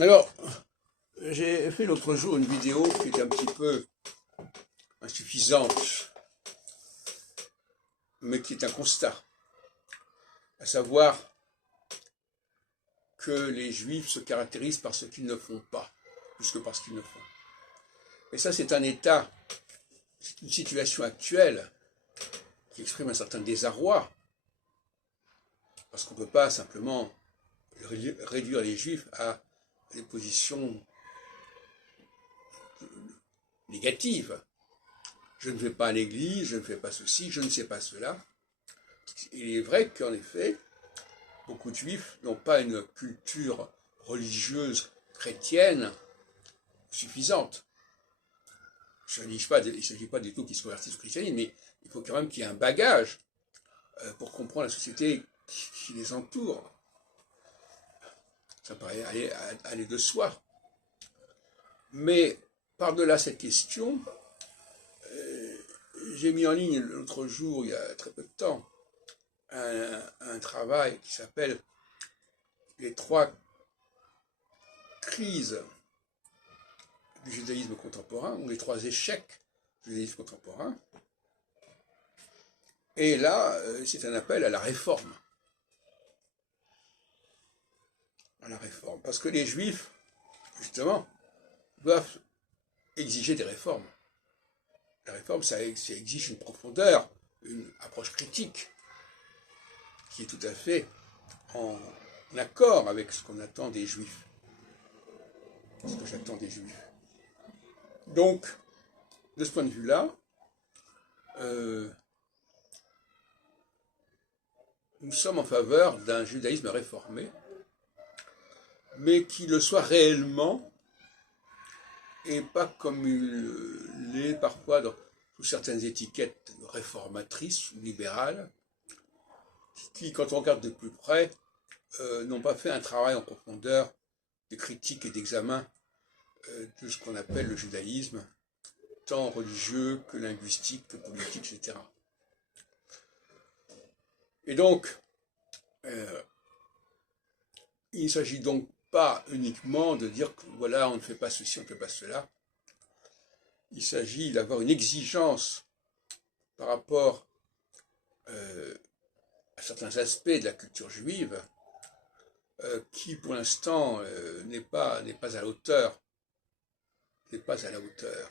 Alors, j'ai fait l'autre jour une vidéo qui était un petit peu insuffisante, mais qui est un constat, à savoir que les Juifs se caractérisent par ce qu'ils ne font pas, plus que par ce qu'ils ne font. Et ça, c'est un état, c'est une situation actuelle qui exprime un certain désarroi, parce qu'on ne peut pas simplement réduire les Juifs à des positions négatives. Je ne vais pas à l'église, je ne fais pas ceci, je ne sais pas cela. Il est vrai qu'en effet, beaucoup de Juifs n'ont pas une culture religieuse chrétienne suffisante. Il ne s'agit pas du tout qu'ils se convertissent au christianisme, mais il faut quand même qu'il y ait un bagage pour comprendre la société qui les entoure. Ça paraît aller de soi. Mais par-delà cette question, j'ai mis en ligne l'autre jour, il y a très peu de temps, un travail qui s'appelle « Les trois crises du judaïsme contemporain » ou « Les trois échecs du judaïsme contemporain ». Et là, c'est un appel à la réforme. À la réforme. Parce que les Juifs, justement, doivent exiger des réformes. La réforme, ça exige une profondeur, une approche critique, qui est tout à fait en accord avec ce qu'on attend des Juifs. Ce que j'attends des Juifs. Donc, de ce point de vue-là, nous sommes en faveur d'un judaïsme réformé, mais qui le soit réellement, et pas comme il l'est parfois sous certaines étiquettes réformatrices ou libérales, qui, quand on regarde de plus près, n'ont pas fait un travail en profondeur de critique et d'examen de ce qu'on appelle le judaïsme, tant religieux que linguistique, que politique, etc. Et donc, il ne s'agit donc pas uniquement de dire que voilà, on ne fait pas ceci, on ne fait pas cela. Il s'agit d'avoir une exigence par rapport à certains aspects de la culture juive qui, pour l'instant, n'est pas à la hauteur. N'est pas à la hauteur.